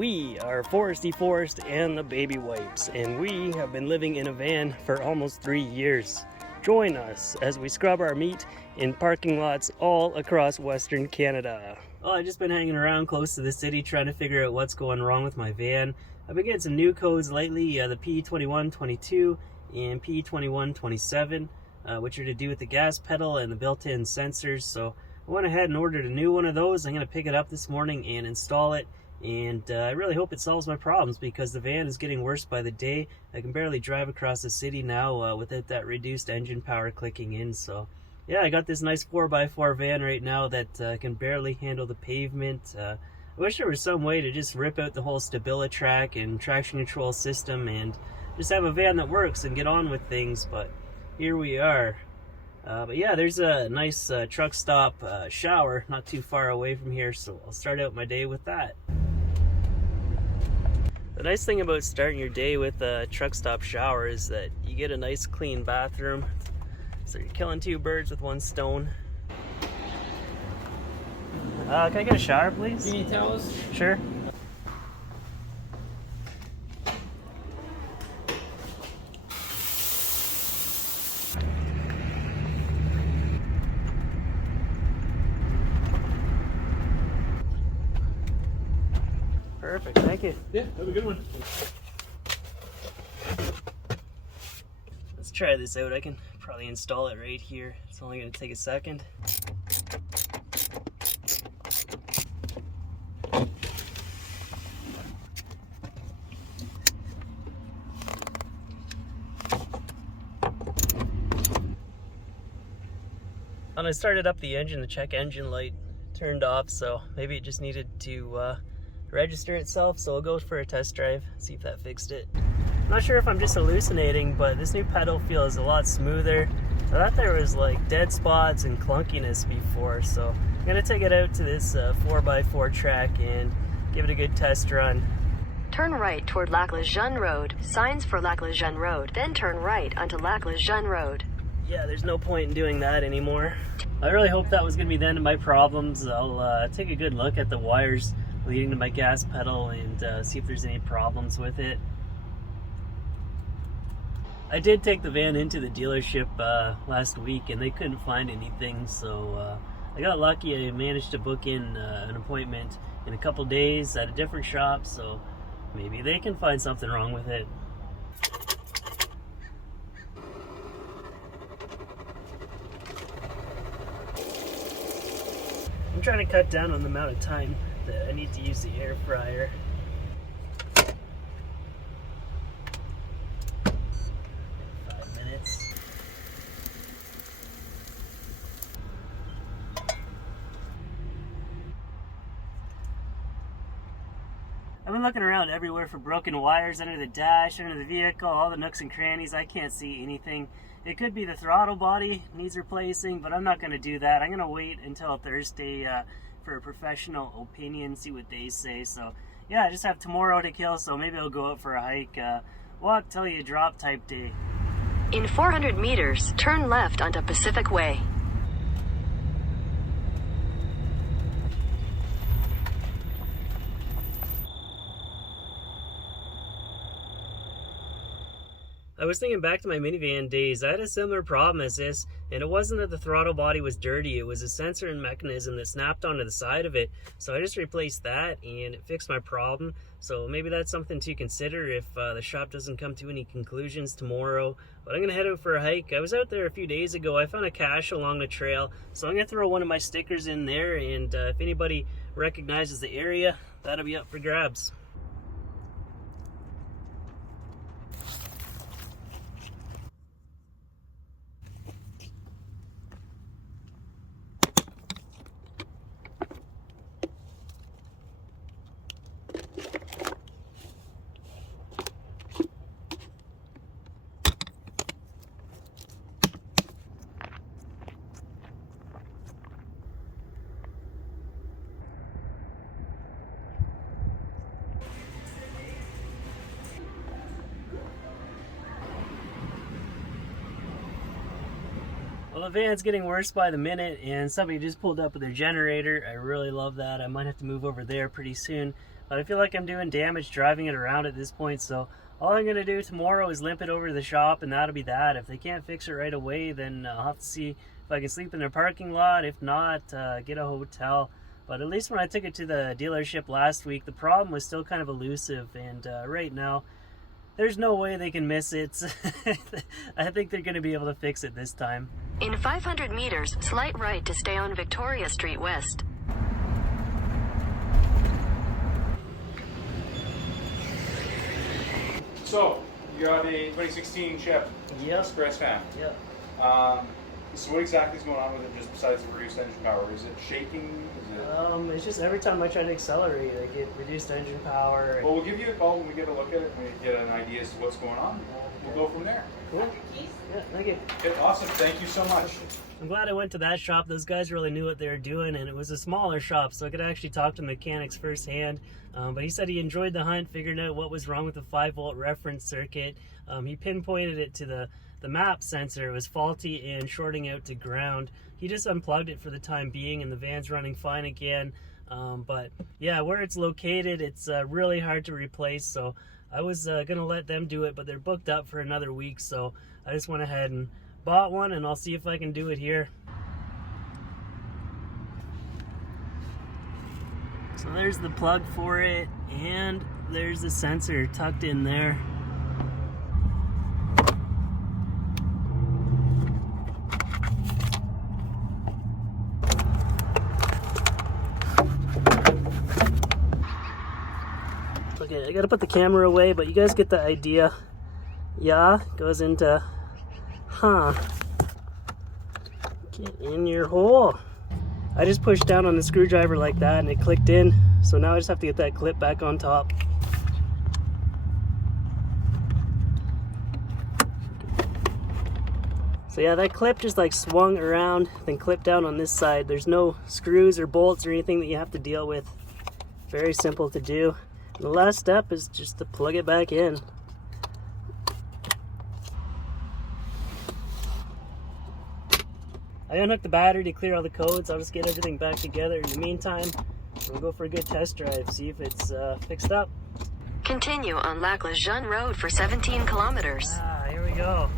We are Foresty Forest and the Baby Wipes, and we have been living in a van for almost 3 years. Join us as we scrub our meat in parking lots all across Western Canada. Well, I've just been hanging around close to the city trying to figure out what's going wrong with my van. I've been getting some new codes lately, the P2122 and P2127, which are to do with the gas pedal and the built-in sensors. So I went ahead and ordered a new one of those. I'm going to pick it up this morning and install it. And I really hope it solves my problems because the van is getting worse by the day. I can barely drive across the city now without that reduced engine power clicking in. So yeah, I got this nice 4x4 van right now that can barely handle the pavement. I wish there was some way to just rip out the whole StabiliTrak and traction control system and just have a van that works and get on with things, but here we are. But yeah, there's a nice truck stop shower not too far away from here, so I'll start out my day with that. The nice thing about starting your day with a truck stop shower is that you get a nice clean bathroom. So you're killing two birds with one stone. Can I get a shower, please? You need towels? Sure. Perfect, thank you. Yeah, have a good one. Let's try this out. I can probably install it right here. It's only going to take a second. When I started up the engine, the check engine light turned off, so maybe it just needed to register itself, so we'll go for a test drive, see if that fixed it. I'm not sure if I'm just hallucinating, but this new pedal feels a lot smoother. I thought there was like dead spots and clunkiness before, so I'm gonna take it out to this 4x4 track and give it a good test run. Turn right toward Lac Le Jeune Road. Signs for Lac Le Jeune Road. Then turn right onto Lac Le Jeune Road. Yeah, there's no point in doing that anymore. I really hope that was gonna be the end of my problems. I'll take a good look at the wires leading to my gas pedal and see if there's any problems with it. I did take the van into the dealership last week and they couldn't find anything, so I got lucky. I managed to book in an appointment in a couple days at a different shop, so maybe they can find something wrong with it. I'm trying to cut down on the amount of time that I need to use the air fryer. 5 minutes. I've been looking around everywhere for broken wires under the dash, under the vehicle, all the nooks and crannies. I can't see anything. It could be the throttle body needs replacing, but I'm not going to do that. I'm going to wait until Thursday for a professional opinion, see what they say. So yeah, I just have tomorrow to kill, so maybe I'll go out for a hike. Walk till you drop type day. In 400 meters, turn left onto Pacific Way. I was thinking back to my minivan days. I had a similar problem as this, and it wasn't that the throttle body was dirty, it was a sensor and mechanism that snapped onto the side of it. So I just replaced that and it fixed my problem. So maybe that's something to consider if the shop doesn't come to any conclusions tomorrow. But I'm gonna head out for a hike. I was out there a few days ago. I found a cache along the trail, so I'm gonna throw one of my stickers in there, and if anybody recognizes the area, that'll be up for grabs. Well, the van's getting worse by the minute, and somebody just pulled up with their generator. I really love that. I might have to move over there pretty soon. but I feel like I'm doing damage driving it around at this point, so all I'm going to do tomorrow is limp it over to the shop, and that'll be that. If they can't fix it right away, then I'll have to see if I can sleep in their parking lot. If not, get a hotel. But at least when I took it to the dealership last week, the problem was still kind of elusive, and right now, there's no way they can miss it. I think they're going to be able to fix it this time. In 500 meters, slight right to stay on Victoria Street West. So, you got a 2016 Chevy Yep. Express Fan. Yep. So what exactly is going on with it, just besides the reduced engine power? Is it shaking? Is it... It's just every time I try to accelerate, I get reduced engine power. Well, we'll give you a call when we get a look at it, when we get an idea as to what's going on. We'll go from there. Cool. Yeah, thank you. Okay, awesome. Thank you so much. I'm glad I went to that shop. Those guys really knew what they were doing, and it was a smaller shop, so I could actually talk to mechanics firsthand. But he said he enjoyed the hunt, figuring out what was wrong with the 5-volt reference circuit. He pinpointed it to the map sensor. It was faulty and shorting out to ground. He just unplugged it for the time being, and the van's running fine again. But yeah, where it's located, it's really hard to replace, so I was gonna let them do it, but they're booked up for another week, so I just went ahead and bought one, and I'll see if I can do it here. So there's the plug for it, and there's the sensor tucked in there. Okay, I gotta put the camera away, but you guys get the idea. Yeah, goes into, get in your hole. I just pushed down on the screwdriver like that and it clicked in. So now I just have to get that clip back on top. So yeah, that clip just like swung around, then clipped down on this side. There's no screws or bolts or anything that you have to deal with. Very simple to do. And the last step is just to plug it back in. I unhooked the battery to clear all the codes. I'll just get everything back together. In the meantime, we'll go for a good test drive, see if it's fixed up. Continue on Lac La Jeune Road for 17 kilometers. Here we go.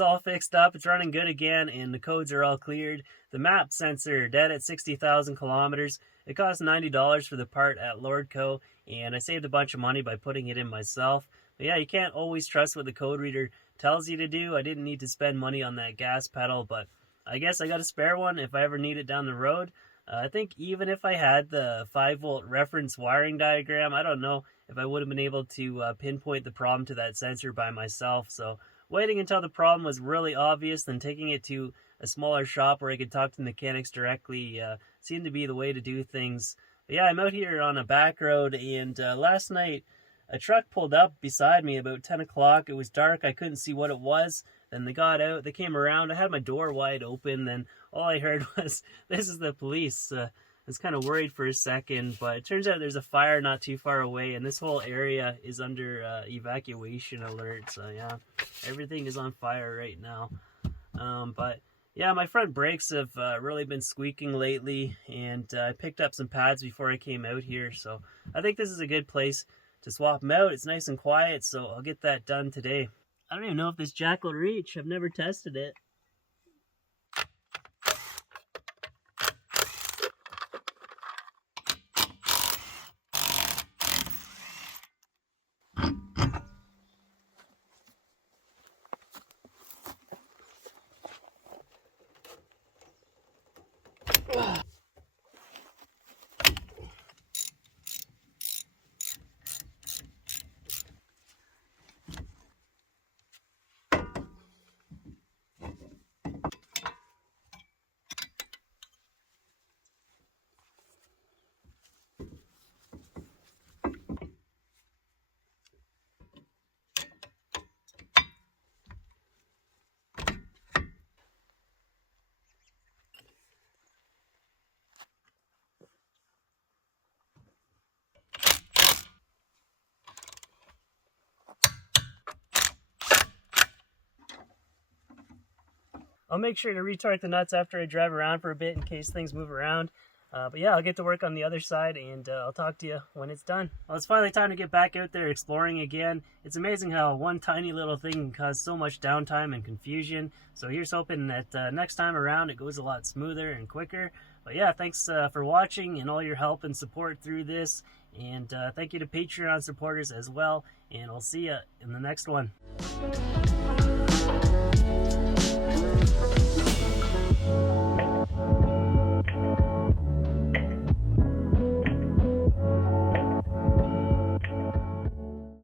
All fixed up, it's running good again, and the codes are all cleared. The map sensor dead at 60,000 kilometers. It cost $90 for the part at Lordco, and I saved a bunch of money by putting it in myself. But yeah, you can't always trust what the code reader tells you to do. I didn't need to spend money on that gas pedal, but I guess I got a spare one if I ever need it down the road. I think even if I had the 5-volt reference wiring diagram, I don't know if I would have been able to pinpoint the problem to that sensor by myself. So waiting until the problem was really obvious, then taking it to a smaller shop where I could talk to mechanics directly seemed to be the way to do things. But yeah, I'm out here on a back road, and last night a truck pulled up beside me about 10 o'clock. It was dark. I couldn't see what it was. Then they got out. They came around. I had my door wide open. Then all I heard was, "This is the police." I was kind of worried for a second, but it turns out there's a fire not too far away, and this whole area is under evacuation alert. So yeah, everything is on fire right now. But yeah, my front brakes have really been squeaking lately, and I picked up some pads before I came out here. So I think this is a good place to swap them out. It's nice and quiet, so I'll get that done today. I don't even know if this jack will reach. I've never tested it. I'll make sure to retorque the nuts after I drive around for a bit in case things move around. But yeah, I'll get to work on the other side, and I'll talk to you when it's done. Well, it's finally time to get back out there exploring again. It's amazing how one tiny little thing can cause so much downtime and confusion. So here's hoping that next time around it goes a lot smoother and quicker. But yeah, thanks for watching and all your help and support through this. And thank you to Patreon supporters as well. And I'll see you in the next one.